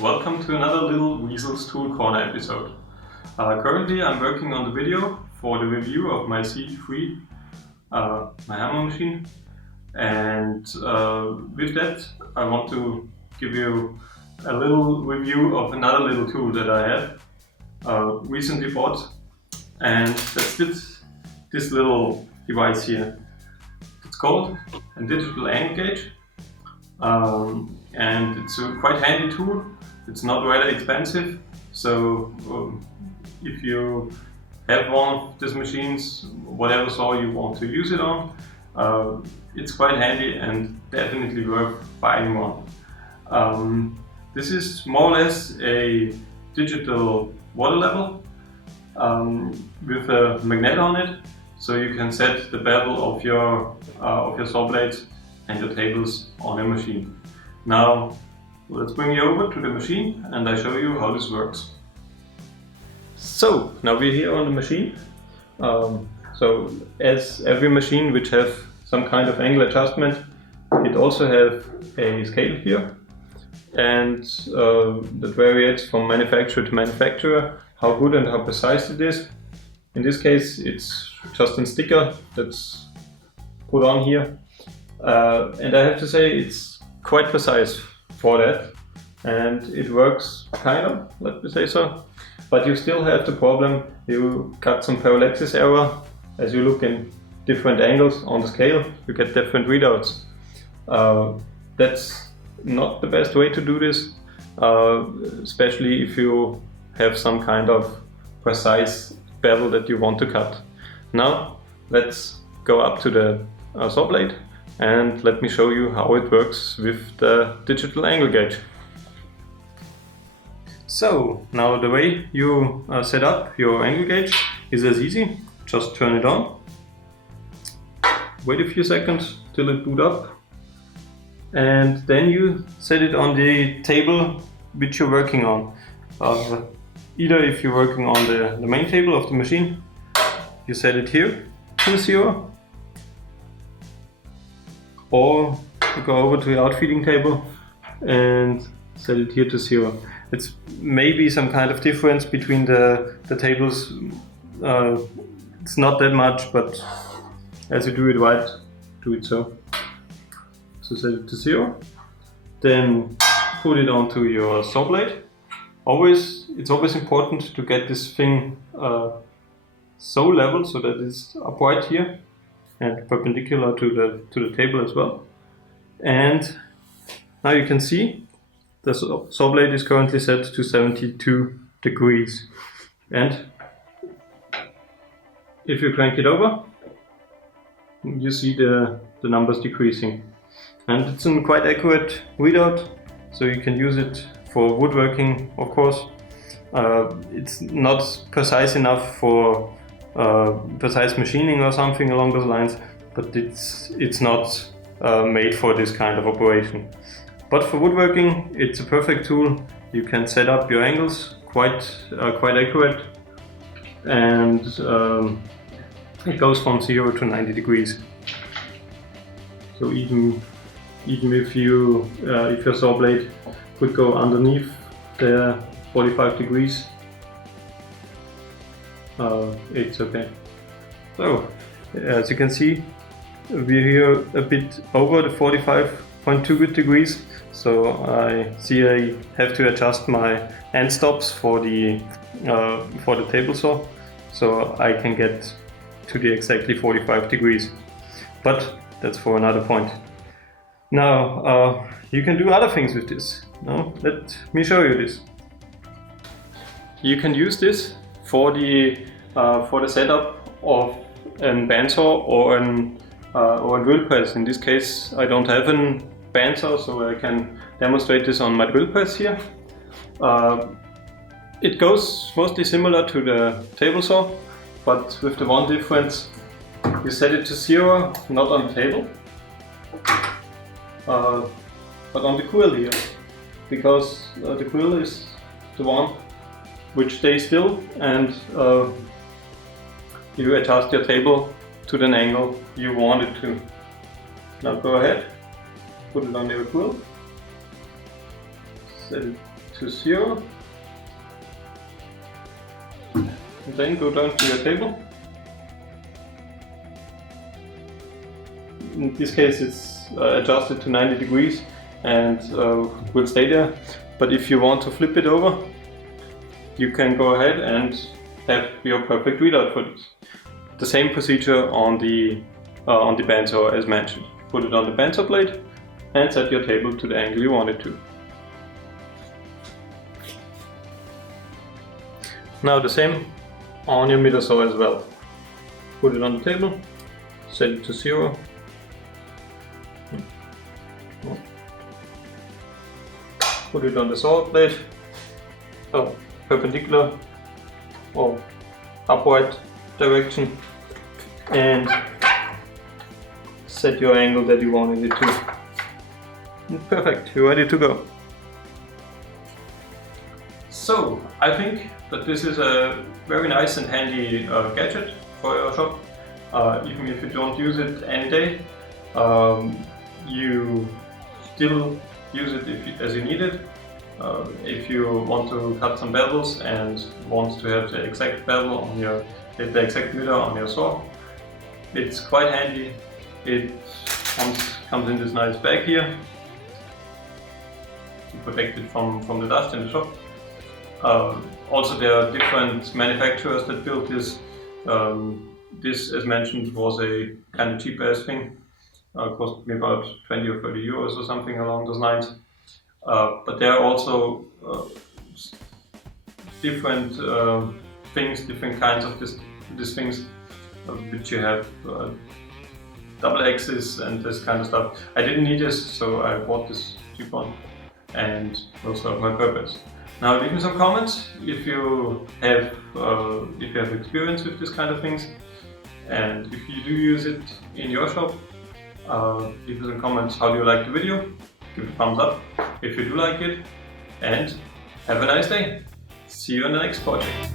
welcome to another little Weasel's Tool Corner episode. Currently I'm working on the video for the review of my C3, my hammer machine, and with that I want to give you a little review of another little tool that I have recently bought, and that's this little device here. It's called a digital angle gauge. And it's a quite handy tool. It's not rather expensive, so if you have one of these machines, whatever saw you want to use it on, it's quite handy and definitely worth buying one. This is more or less a digital water level with a magnet on it, so you can set the bevel of your saw blades and your tables on your machine. Now let's bring you over to the machine and I show you how this works. So now we're here on the machine. So as every machine which have some kind of angle adjustment, it also have a scale here, and that varies from manufacturer to manufacturer how good and how precise it is. In this case it's just a sticker that's put on here. And I have to say it's quite precise for that, and it works kind of, let me say so, but you still have the problem, you got some parallaxis error. As you look in different angles on the scale, you get different readouts. That's not the best way to do this, especially if you have some kind of precise bevel that you want to cut. Now let's go up to the saw blade and let me show you how it works with the digital angle gauge. So now the way you set up your angle gauge is as easy. Just turn it on, wait a few seconds till it boot up, and then you set it on the table which you're working on. Either if you're working on the main table of the machine, you set it here to 0, or you go over to the outfeeding table and set it here to 0. It's maybe some kind of difference between the tables. It's not that much, but as you do it right, do it so. So set it to 0. Then put it onto your saw blade. It's always important to get this thing so level so that it's upright here and perpendicular to the table as well. And now you can see the saw blade is currently set to 72 degrees. And if you crank it over, you see the numbers decreasing. And it's a quite accurate readout, so you can use it for woodworking, of course. It's not precise enough for precise machining or something along those lines, but it's not made for this kind of operation. But for woodworking, it's a perfect tool. You can set up your angles quite accurate, and it goes from 0 to 90 degrees. So even if your saw blade could go underneath the 45 degrees, it's okay. So as you can see, we're here a bit over the 45.2 degrees, so I see I have to adjust my end stops for the table saw, so I can get to the exactly 45 degrees. But that's for another point. Now you can do other things with this. Now let me show you this. You can use this for the setup of a bandsaw or a drill press. In this case, I don't have a bandsaw, so I can demonstrate this on my drill press here. It goes mostly similar to the table saw, but with the one difference: you set it to 0, not on the table, but on the quill here, because the quill is the one which stays still, and you adjust your table to the angle you want it to. Now go ahead, put it on your quill, set it to 0. And then go down to your table. In this case it's adjusted to 90 degrees and will stay there. But if you want to flip it over, you can go ahead and have your perfect readout for this. The same procedure on the bandsaw as mentioned. Put it on the bandsaw blade and set your table to the angle you want it to. Now the same on your miter saw as well. Put it on the table, set it to 0. Put it on the saw blade, perpendicular or upright direction, and set your angle that you wanted it to. Perfect, you're ready to go. So, I think that this is a very nice and handy gadget for your shop. Even if you don't use it any day, you still use it as you need it. If you want to cut some bevels and want to have the exact bevel on the exact meter on your saw, it's quite handy. It comes in this nice bag here to protect it from the dust in the shop. Also, there are different manufacturers that built this. This, as mentioned, was a kind of cheap ass thing. Cost me about 20 or 30 euros or something along those lines. But there are also different things, different kinds of these things, which you have double axis and this kind of stuff. I didn't need this, so I bought this cheap one, and will serve my purpose. Now leave me some comments if you have experience with this kind of things, and if you do use it in your shop. Leave me some comments. How do you like the video? Give it a thumbs up if you do like it, and have a nice day. See you on the next project.